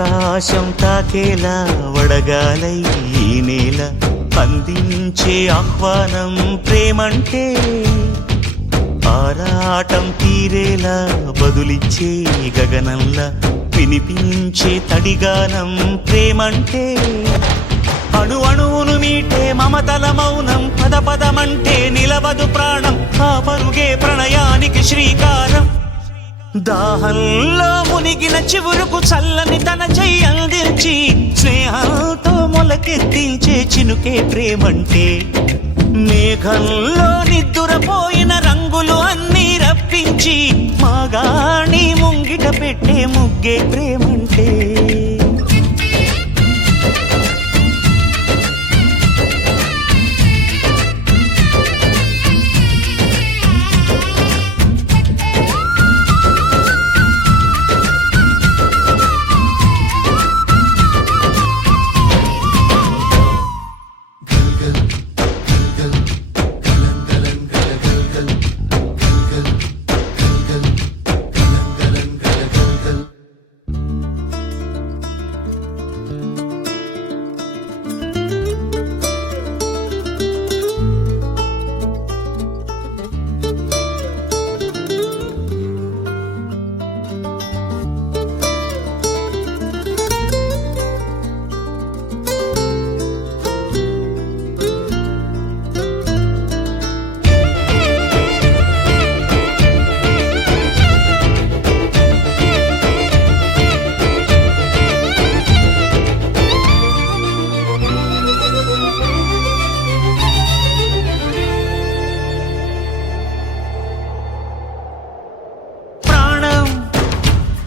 ఆకాశం తాకేలా వడగాలై ఈ నేల అందించే ఆహ్వానం ప్రేమంటే ఆరాటం తీరేలా బదులిచ్చే గగనంలా వినిపించే తడిగానం ప్రేమంటే అణు అణువును మీటే మమతల మౌనం పద పదమంటే నిలవదు ప్రాణం ఆ పరుగే ప్రణయానికి శ్రీకారం దాహంలో మునిగిన చివురుకు చల్లని తన చెయ్యి అందించి స్నేహంతో మొలకెత్తించే చినుకే ప్రేమంటే మేఘంలో నిద్దురపోయిన రంగులు అన్నీ రప్పించి మాగాణి ముంగిట పెట్టే ముగ్గే ప్రేమంటే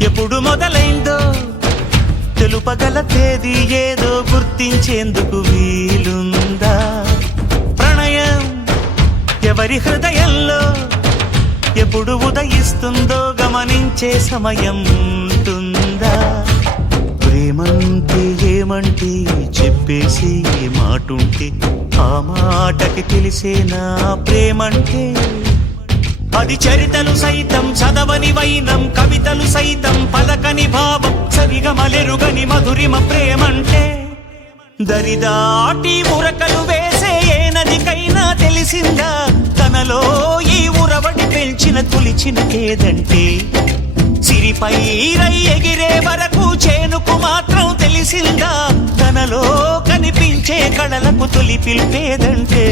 ఎప్పుడు మొదలైందో తెలుపగల తేదీ ఏదో గుర్తించేందుకు వీలుందా ప్రణయం ఎవరి హృదయంలో ఎప్పుడు ఉదయిస్తుందో గమనించే సమయం ఉంటుందా ప్రేమంటే ఏమంటే చెప్పేసి మాటుంటే ఆ మాటకి తెలిసేనా ప్రేమంటే అది చరితలు సైతం చదవని వైనం కవితలు సైతం పలకని భావం సరిగమలెరుగని మధురిమ ప్రేమంటే దరిదాటి ఉరకలు వేసే ఏ నదికైనా తెలిసిందా తనలో ఈ ఉరవడి పెంచిన తొలిచిన కేదంటే సిరిపై రై ఎగిరే వరకు చేనుకు మాత్రం తెలిసిందా తనలో కనిపించే కళలకు తొలి పిలిపేదంటే